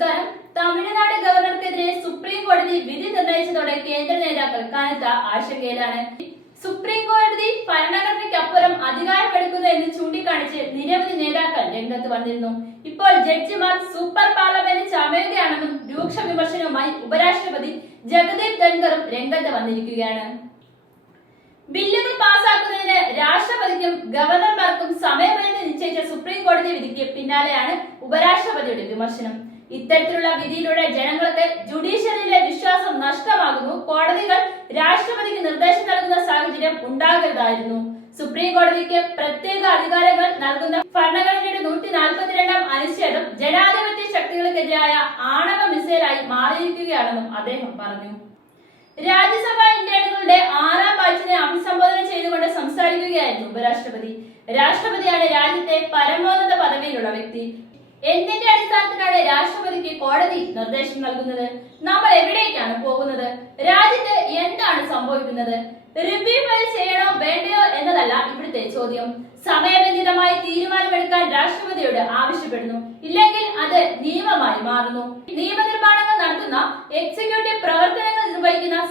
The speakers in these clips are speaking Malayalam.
നമസ്കാരം. തമിഴ്നാട് ഗവർണർക്കെതിരെ സുപ്രീം കോടതി വിധി നിർണയിച്ചതോടെ കേന്ദ്ര നേതാക്കൾ കനത്ത ആശങ്കയിലാണ്. സുപ്രീം കോടതി ഭരണഘടനയ്ക്കപ്പുറം അധികാരമെടുക്കുന്നു എന്ന് ചൂണ്ടിക്കാണിച്ച് നിരവധി നേതാക്കൾ രംഗത്ത് വന്നിരുന്നു. ഇപ്പോൾ ജഡ്ജിമാർ സൂപ്പർ പാർലമെന്റ് ചമയുകയാണെന്നും രൂക്ഷ വിമർശനവുമായി ഉപരാഷ്ട്രപതി ജഗദീപ് ധൻഖറും രംഗത്ത് വന്നിരിക്കുകയാണ്. ബില്ലുകൾ പാസാക്കുന്നതിന് രാഷ്ട്രപതിക്കും ഗവർണർമാർക്കും സമയപരിധി നിശ്ചയിച്ച സുപ്രീം കോടതി വിധിക്ക് പിന്നാലെയാണ് ഉപരാഷ്ട്രപതിയുടെ വിമർശനം. ഇത്തരത്തിലുള്ള വിധിയിലൂടെ ജനങ്ങൾക്ക് ജുഡീഷ്യറിയിലെ വിശ്വാസം നഷ്ടമാകുന്നു. കോടതികൾ രാഷ്ട്രപതിക്ക് നിർദ്ദേശം നൽകുന്ന സാഹചര്യം ഉണ്ടാകരുതായിരുന്നു. സുപ്രീം കോടതിക്ക് പ്രത്യേക അധികാരങ്ങൾ നൽകുന്ന ഭരണഘടനയുടെ നൂറ്റി നാൽപ്പത്തിരണ്ടാം അനുച്ഛേദം ജനാധിപത്യ ശക്തികൾക്കെതിരായ ആണവ മിസൈലായി മാറിയിരിക്കുകയാണെന്നും അദ്ദേഹം പറഞ്ഞു. രാജ്യസഭാ ഇന്ത്യകളുടെ ആറാം ബാച്ചിനെ അഭിസംബോധന ചെയ്തുകൊണ്ട് സംസാരിക്കുകയായിരുന്നു ഉപരാഷ്ട്രപതി. രാഷ്ട്രപതിയാണ് രാജ്യത്തെ പരമോന്നത പദവിയിലുള്ള വ്യക്തി. എന്തിന്റെ അടിസ്ഥാനത്തിലാണ് രാഷ്ട്രപതിക്ക് കോടതി നിർദ്ദേശം നൽകുന്നത്? നമ്മൾ എവിടേക്കാണ് പോകുന്നത്? രാജ്യത്ത് എന്താണ് സംഭവിക്കുന്നത്? റിവ്യൂ ഫയൽ ചെയ്യണോ വേണ്ടയോ എന്നതല്ല ഇവിടുത്തെ ചോദ്യം. സമയബന്ധിതമായി തീരുമാനമെടുക്കാൻ രാഷ്ട്രപതിയോട് ആവശ്യപ്പെടുന്നു. ഇല്ലെങ്കിൽ അത് നിയമമായി മാറുന്നു. നിയമനിർമ്മാണങ്ങൾ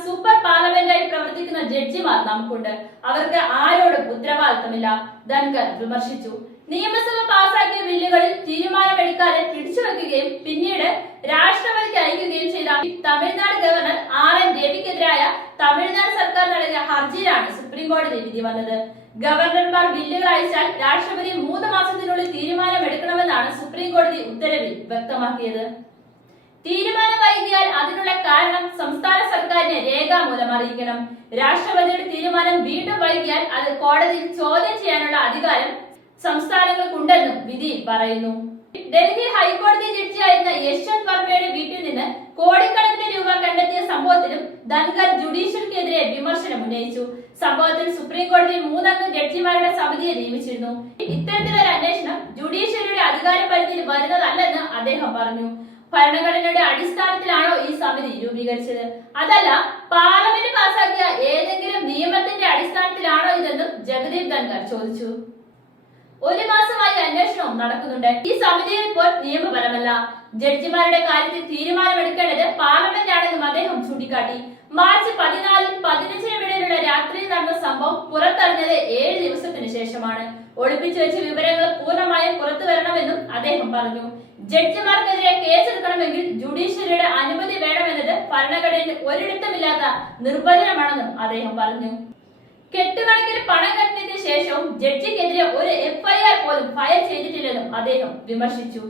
സൂപ്പർ പാർലമെന്റായി പ്രവർത്തിക്കുന്ന ജഡ്ജിമാർ നമുക്കുണ്ട്. അവർക്ക് ആരോടും ഉത്തരവാദിത്തമില്ല. ധൻകർ വിമർശിച്ചു. നിയമസഭ പാസാക്കിയ ബില്ലുകളിൽ തീരുമാനമെടുക്കാതെ പിടിച്ചുവെക്കുകയും പിന്നീട് രാഷ്ട്രപതിക്ക് അയക്കുകയും ചെയ്ത തമിഴ്നാട് ഗവർണർ ആർ എൻ രവിക്കെതിരായ തമിഴ്നാട് സർക്കാർ നൽകിയ ഹർജിയിലാണ് സുപ്രീം കോടതി വിധി വന്നത്. ഗവർണർമാർ ബില്ലുകൾ അയച്ചാൽ രാഷ്ട്രപതി മൂന്ന് മാസത്തിനുള്ളിൽ തീരുമാനമെടുക്കണമെന്നാണ് സുപ്രീം കോടതി ഉത്തരവിൽ വ്യക്തമാക്കിയത്. തീരുമാനം കാരണം സംസ്ഥാന സർക്കാരിനെ രേഖാമൂലം അറിയിക്കണം. രാഷ്ട്രപതിയുടെ തീരുമാനം വീണ്ടും വൈകിയാൽ അത് കോടതിയിൽ ചോദ്യം ചെയ്യാനുള്ള അധികാരം സംസ്ഥാനങ്ങൾക്കുണ്ടെന്നും വിധി പറയുന്നു. ഡൽഹി ഹൈക്കോടതി ജഡ്ജിയായിരുന്ന യശ്വന്ത് വർമ്മയുടെ വീട്ടിൽ നിന്ന് കോടിക്കണക്കിന് രൂപ കണ്ടെത്തിയ സംഭവത്തിലും ധൻകർ ജുഡീഷ്യൽക്കെതിരെ വിമർശനം ഉന്നയിച്ചു. സംഭവത്തിൽ സുപ്രീം കോടതി മൂന്നംഗ ജഡ്ജിമാരുടെ സമിതിയെ നിയമിച്ചിരുന്നു. ഇത്തരത്തിലൊരു അന്വേഷണം ജുഡീഷ്യറിയുടെ അധികാര പരിധിയിൽ വരുന്നതല്ലെന്ന് അദ്ദേഹം പറഞ്ഞു. ഭരണഘടനയുടെ അടിസ്ഥാനത്തിലാണോ ഈ സമിതി രൂപീകരിച്ചത്? അതല്ല പാർലമെന്റ് പാസാക്കിയ ഏതെങ്കിലും നിയമത്തിന്റെ അടിസ്ഥാനത്തിലാണോ ഇതെന്നും ജഗദീപ് ധൻഖർ ചോദിച്ചു. ഒരു മാസമായി അന്വേഷണവും നടക്കുന്നുണ്ട്. ഈ സമിതി റിപ്പോർട്ട് നിയമപരമല്ല. ജഡ്ജിമാരുടെ കാര്യത്തിൽ തീരുമാനമെടുക്കേണ്ടത് പാർലമെന്റ് ആണെന്നും അദ്ദേഹം ചൂണ്ടിക്കാട്ടി. മാർച്ച് പതിനാലിൽ പതിനഞ്ചിനും ഇടയിലുള്ള രാത്രിയിൽ നടന്ന സംഭവം പുറത്തറിഞ്ഞത് ഏഴ് ദിവസത്തിന് ശേഷമാണ്. ഒളിപ്പിച്ചു വെച്ച വിവരങ്ങൾ പൂർണമായും പുറത്തു വരണമെന്നും അദ്ദേഹം പറഞ്ഞു. ജഡ്ജിമാർക്കെതിരെ കേസെടുക്കണമെങ്കിൽ ജുഡീഷ്യറിയുടെ അനുമതി വേണമെന്നത് ഭരണഘടനയിൽ ഒരിടത്തുമില്ലാത്ത നിർവചനമാണെന്നും അദ്ദേഹം പറഞ്ഞു. കെട്ടുകണക്കിന് പണം കെട്ടിയതിനു ശേഷവും ജഡ്ജിക്കെതിരെ ഒരു എഫ്ഐആർ പോലും ഫയൽ ചെയ്തിട്ടില്ലെന്നും അദ്ദേഹം വിമർശിച്ചു.